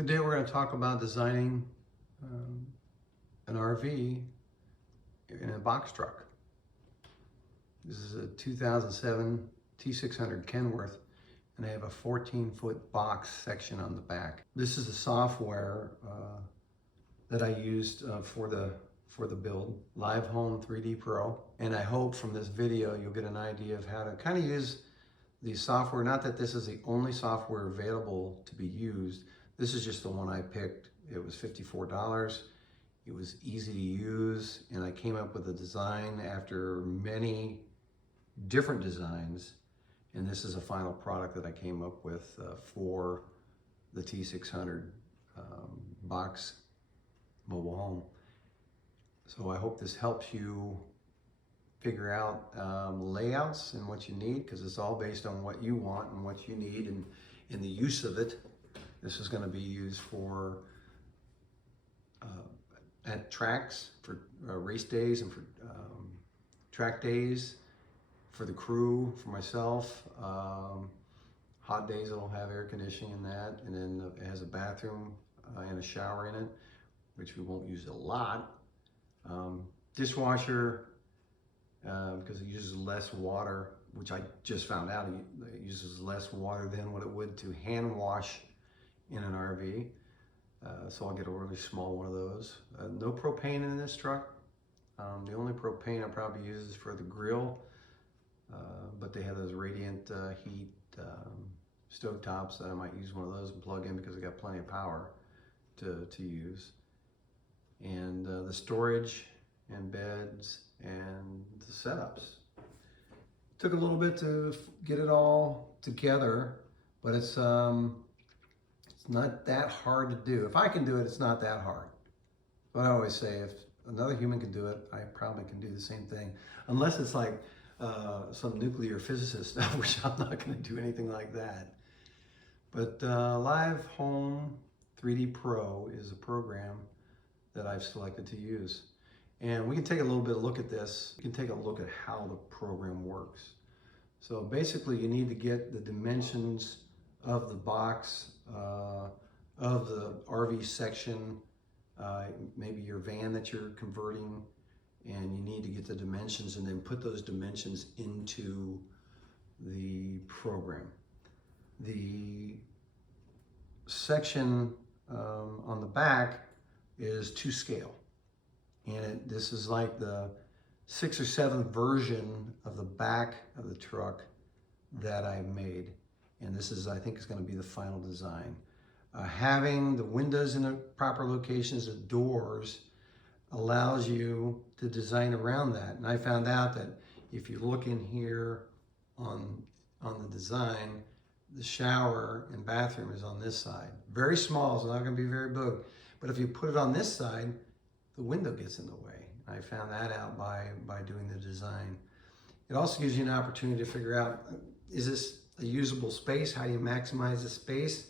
Today we're going to talk about designing um, an RV in a box truck. This is a 2007 T600 Kenworth, and they have a 14-foot box section on the back. This is the software that I used for the build, Live Home 3D Pro, and I hope from this video you'll get an idea of how to kind of use the software. Not that this is the only software available to be used. This is just the one I picked. It was $54. It was easy to use, and I came up with a design after many different designs, and this is a final product that I came up with for the T600 box mobile home. So I hope this helps you figure out layouts and what you need, because it's all based on what you want and what you need and the use of it. This is going to be used for at tracks, for race days and for track days, for the crew, for myself. Hot days it'll have air conditioning in that, and then it has a bathroom and a shower in it, which we won't use a lot. Dishwasher, because it uses less water, which I just found out it uses less water than what it would to hand wash in an RV. So I'll get a really small one of those. No propane in this truck. The only propane I probably use is for the grill, but they have those radiant heat stove tops that I might use one of those and plug in because I got plenty of power to use. And the storage and beds and the setups. Took a little bit to get it all together, but it's not that hard to do. If I can do it, it's not that hard. But I always say, if another human can do it, I probably can do the same thing. Unless it's like some nuclear physicist stuff, which I'm not going to do anything like that. But Live Home 3D Pro is a program that I've selected to use. And we can take a little bit of a look at this. You can take a look at how the program works. So basically you need to get the dimensions of the box, of the RV section, maybe your van that you're converting, and you need to get the dimensions and then put those dimensions into the program. The section on the back is to scale. And this is like the 6th or 7th version of the back of the truck that I made. And this is, I think, is going to be the final design. Having the windows in the proper locations, the doors, allows you to design around that. And I found out that if you look in here on the design, the shower and bathroom is on this side. Very small, it's not going to be very big. But if you put it on this side, the window gets in the way. I found that out by doing the design. It also gives you an opportunity to figure out, is this a usable space? How do you maximize the space?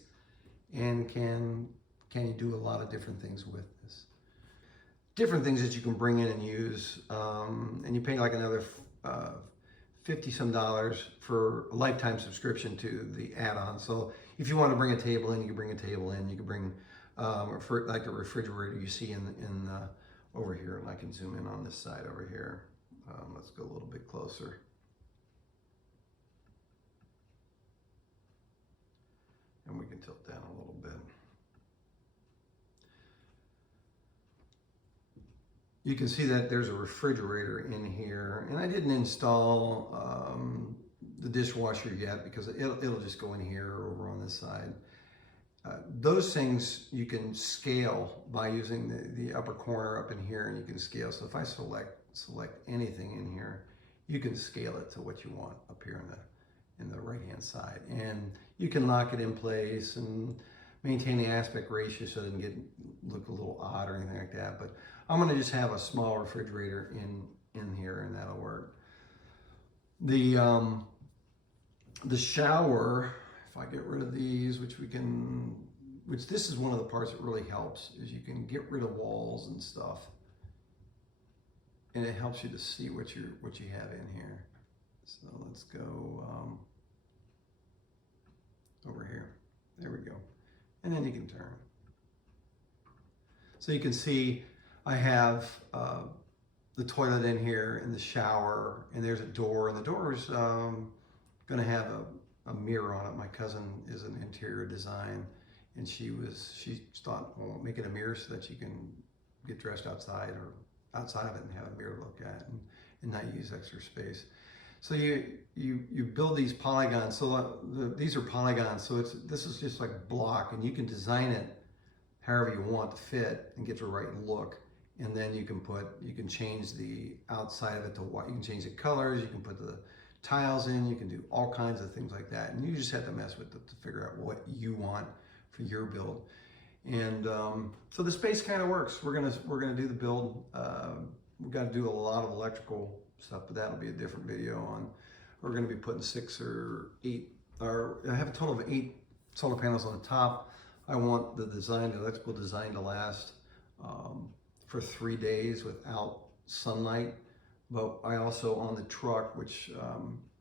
And can you do a lot of different things with this? Different things that you can bring in and use, and you pay like another $50 some for a lifetime subscription to the add-on. So if you want to bring a table in, you can bring a table in. You can bring like the refrigerator you see in over here, and I can zoom in on this side over here. Let's go a little bit closer. And we can tilt down a little bit. You can see that there's a refrigerator in here, and I didn't install the dishwasher yet because it'll just go in here or over on this side. Those things you can scale by using the upper corner up in here, and you can scale. So if I select anything in here, you can scale it to what you want up here in the right hand side, and you can lock it in place and maintain the aspect ratio so it doesn't look a little odd or anything like that. But I'm going to just have a small refrigerator in here, and that'll work. The shower, if I get rid of these, which this is one of the parts that really helps, is you can get rid of walls and stuff, and it helps you to see what you have in here. So let's go over here. There we go. And then you can turn. So you can see I have the toilet in here and the shower, and there's a door, and the door is going to have a mirror on it. My cousin is an interior design, and she thought, well, make it a mirror so that you can get dressed outside or outside of it and have a mirror to look at and not use extra space. So you build these polygons. So these are polygons. So this is just like a block, and you can design it however you want to fit and get the right look. And then you can change the outside of it to what you can change the colors. You can put the tiles in. You can do all kinds of things like that. And you just have to mess with it to figure out what you want for your build. And so the space kind of works. We're gonna do the build. We've got to do a lot of electrical stuff, but that'll be a different video on. We're going to be putting 6 or 8, or I have a total of 8 solar panels on the top. I want the electrical design to last for 3 days without sunlight. But I also, on the truck, which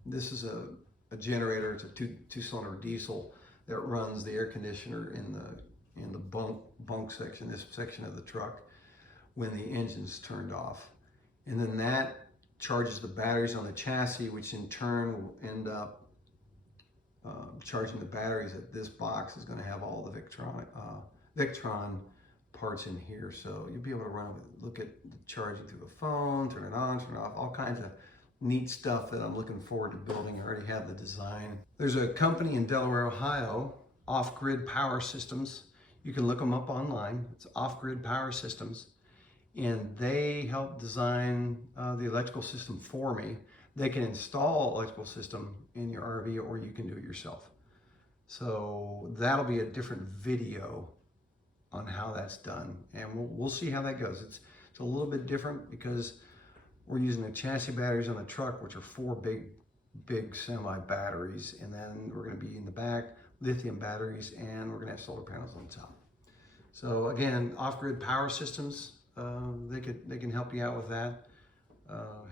this is a generator, it's a two-cylinder diesel that runs the air conditioner in the bunk section, this section of the truck, when the engine's turned off. And then that charges the batteries on the chassis, which in turn will end up charging the batteries that this box is going to have all the Victron parts in here. So you'll be able to look at the charging through the phone, turn it on, turn it off, all kinds of neat stuff that I'm looking forward to building. I already have the design. There's a company in Delaware, Ohio, Off Grid Power Systems. You can look them up online. It's Off Grid Power Systems. And they help design the electrical system for me. They can install electrical system in your RV, or you can do it yourself. So that'll be a different video on how that's done, and we'll see how that goes. It's a little bit different because we're using the chassis batteries on the truck, which are 4 big semi batteries, and then we're going to be in the back lithium batteries, and we're going to have solar panels on top. So again, Off Grid Power Systems. They can help you out with that,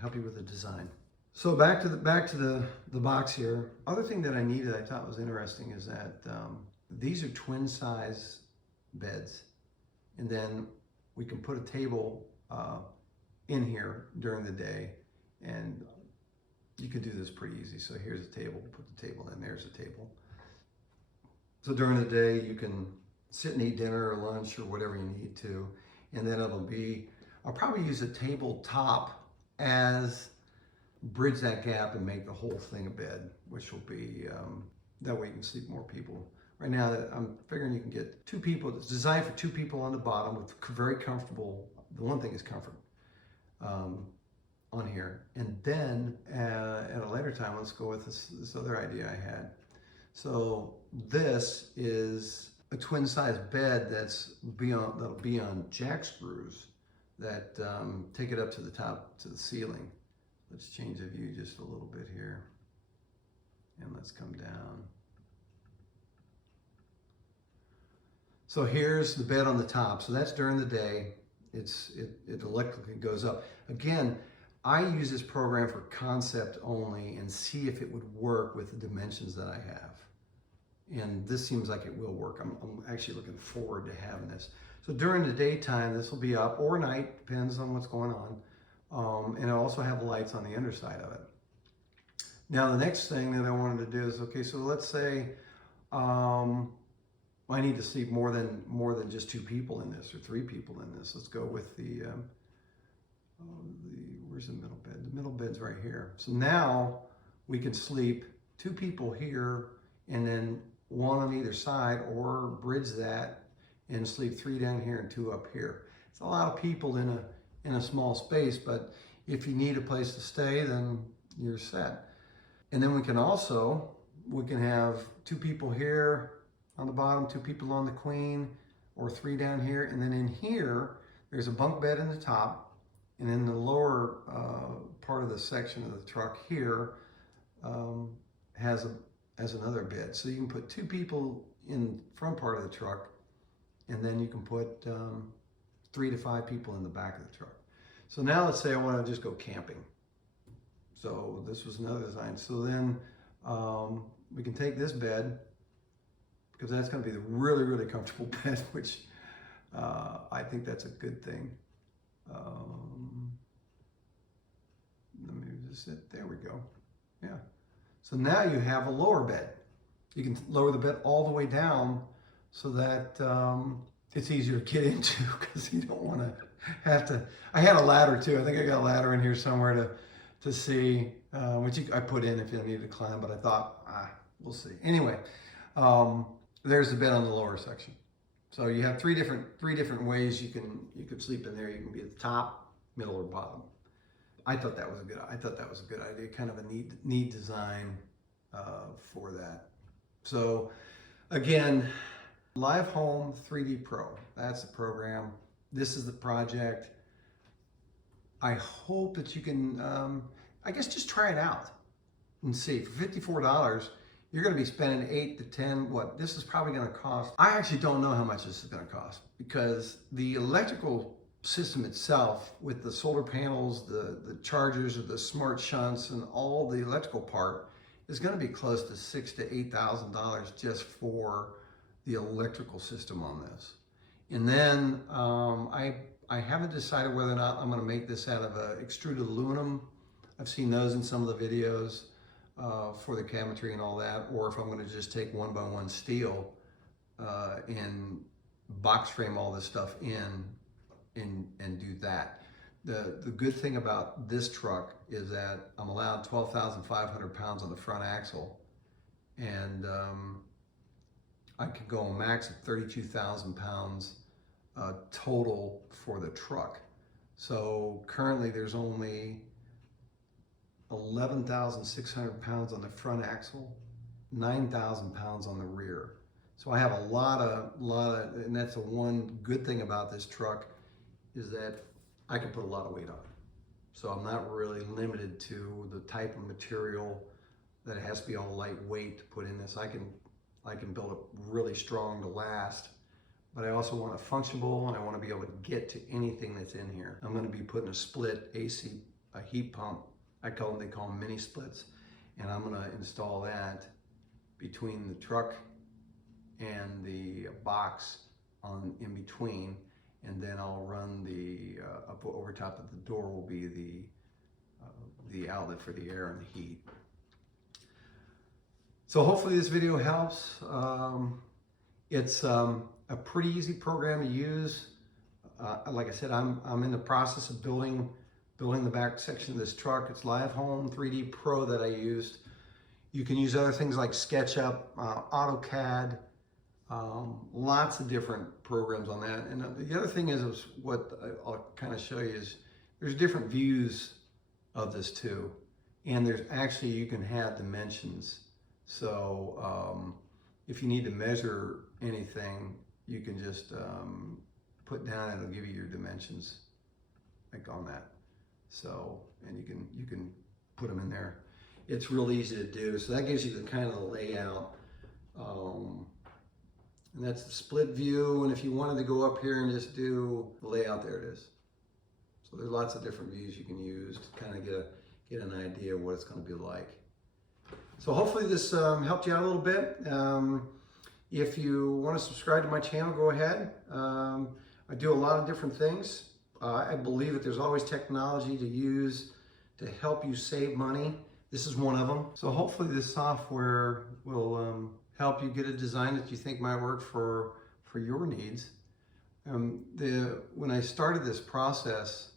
help you with the design. So back to the box here. Other thing that I needed, I thought was interesting, is that these are twin size beds, and then we can put a table in here during the day, and you can do this pretty easy. So here's a table, put the table in, there's a table. So during the day you can sit and eat dinner or lunch or whatever you need to. And then I'll probably use a tabletop as bridge that gap and make the whole thing a bed, which will be, that way you can sleep more people. Right now, I'm figuring you can get 2 people. It's designed for 2 people on the bottom with very comfortable, the one thing is comfort on here. And then at a later time, let's go with this other idea I had. So this is a twin size bed that'll be on jack screws that take it up to the top, to the ceiling. Let's change the view just a little bit here, and let's come down. So here's the bed on the top. So that's during the day. It electrically goes up. Again, I use this program for concept only and see if it would work with the dimensions that I have. And this seems like it will work. I'm actually looking forward to having this. So during the daytime, this will be up, or night, depends on what's going on. And it'll also have lights on the underside of it. Now the next thing that I wanted to do is, okay, so let's say I need to sleep more than just 2 people in this, or 3 people in this. Let's go with the where's the middle bed? The middle bed's right here. So now we can sleep 2 people here, and then 1 on either side, or bridge that and sleep 3 down here and 2 up here. It's a lot of people in a small space, but if you need a place to stay, then you're set. And then we can have 2 people here on the bottom, 2 people on the queen, or 3 down here. And then in here, there's a bunk bed in the top, and in the lower part of the section of the truck here has another bed. So you can put 2 people in front part of the truck, and then you can put 3 to 5 people in the back of the truck. So now let's say I want to just go camping. So this was another design. So then we can take this bed, because that's going to be the really, really comfortable bed, which I think that's a good thing. Let me just sit, there we go. Yeah. So now you have a lower bed. You can lower the bed all the way down so that it's easier to get into, because you don't want to have to. I had a ladder too. I think I got a ladder in here somewhere to see, which I put in if you need to climb, but I thought, we'll see. Anyway, there's the bed on the lower section. So you have three different ways you could sleep in there. You can be at the top, middle, or bottom. I thought that was a good idea. Kind of a neat design for that. So again, Live Home 3D Pro. That's the program. This is the project. I hope that you can, I guess, just try it out and see. For $54, you're going to be spending 8 to 10. What this is probably going to cost. I actually don't know how much this is going to cost, because the electrical system itself, with the solar panels, the chargers, or the smart shunts, and all the electrical part, is going to be close to $6,000 to $8,000 just for the electrical system on this. And then I haven't decided whether or not I'm going to make this out of extruded aluminum. I've seen those in some of the videos for the cabinetry and all that, or if I'm going to just take 1x1 steel and box frame all this stuff in and do that. The good thing about this truck is that I'm allowed 12,500 pounds on the front axle, and I can go a max of 32,000 pounds total for the truck. So currently there's only 11,600 pounds on the front axle, 9,000 pounds on the rear. So I have a lot of, and that's the one good thing about this truck, is that I can put a lot of weight on it. So I'm not really limited to the type of material that it has to be all lightweight to put in this. I can build it really strong to last, but I also want it functional, and I want to be able to get to anything that's in here. I'm going to be putting a split AC, a heat pump. They call them mini splits, and I'm going to install that between the truck and the box in between. And then I'll run up over top of the door will be the outlet for the air and the heat. So hopefully this video helps. It's a pretty easy program to use. Like I said, I'm in the process of building the back section of this truck. It's Live Home 3D Pro that I used. You can use other things like SketchUp, AutoCAD. Lots of different programs on that. And the other thing is what I'll kind of show you is there's different views of this too. And there's actually, you can have dimensions. So if you need to measure anything, you can just put down and it'll give you your dimensions like on that. So, and you can put them in there. It's real easy to do. So that gives you the kind of the layout. And that's the split view. And if you wanted to go up here and just do the layout, there it is. So there's lots of different views you can use to kind of get an idea of what it's going to be like. So hopefully this helped you out a little bit. If you want to subscribe to my channel, go ahead. I do a lot of different things. I believe that there's always technology to use to help you save money. This is one of them. So hopefully this software will help you get a design that you think might work for your needs. When I started this process,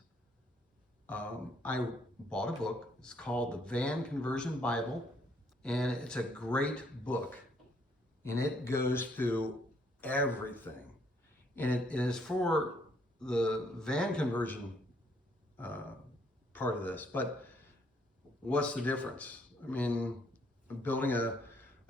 I bought a book. It's called The Van Conversion Bible, and it's a great book, and it goes through everything, and it is for the van conversion part of this. But what's the difference? I mean, building an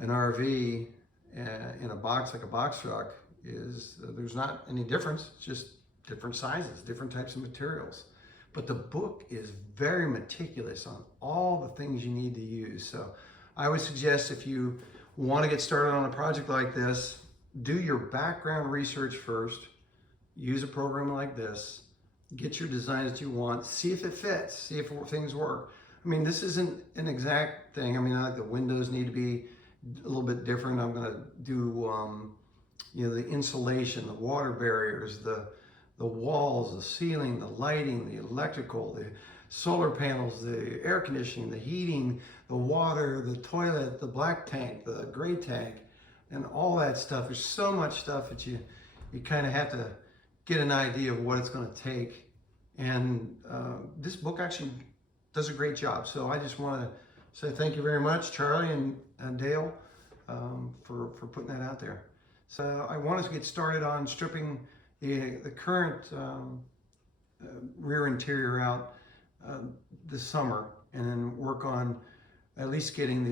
RV in a box like a box truck there's not any difference. It's just different sizes, different types of materials. But the book is very meticulous on all the things you need to use. So I would suggest, if you want to get started on a project like this, do your background research first. Use a program like this. Get your design that you want. See if it fits. See if things work. I mean, this isn't an exact thing. I mean, like the windows need to be a little bit different. I'm going to do you know, the insulation, the water barriers, the walls, the ceiling, the lighting, the electrical, the solar panels, the air conditioning, the heating, the water, the toilet, the black tank, the gray tank, and all that stuff. There's so much stuff that you kind of have to get an idea of what it's going to take. And this book actually does a great job. So I just want to say thank you very much, Charlie and Dale, for putting that out there. So I want us to get started on stripping the current rear interior out this summer, and then work on at least getting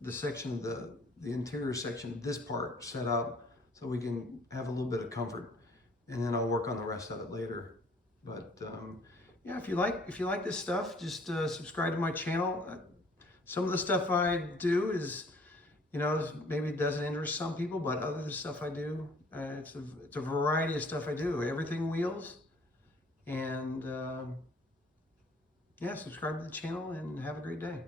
the section of the interior section, this part set up so we can have a little bit of comfort, and then I'll work on the rest of it later. But yeah, if you like this stuff, just subscribe to my channel. Some of the stuff I do is, you know, maybe it doesn't interest some people, but other stuff I do, it's a variety of stuff I do. Everything wheels. And yeah, subscribe to the channel and have a great day.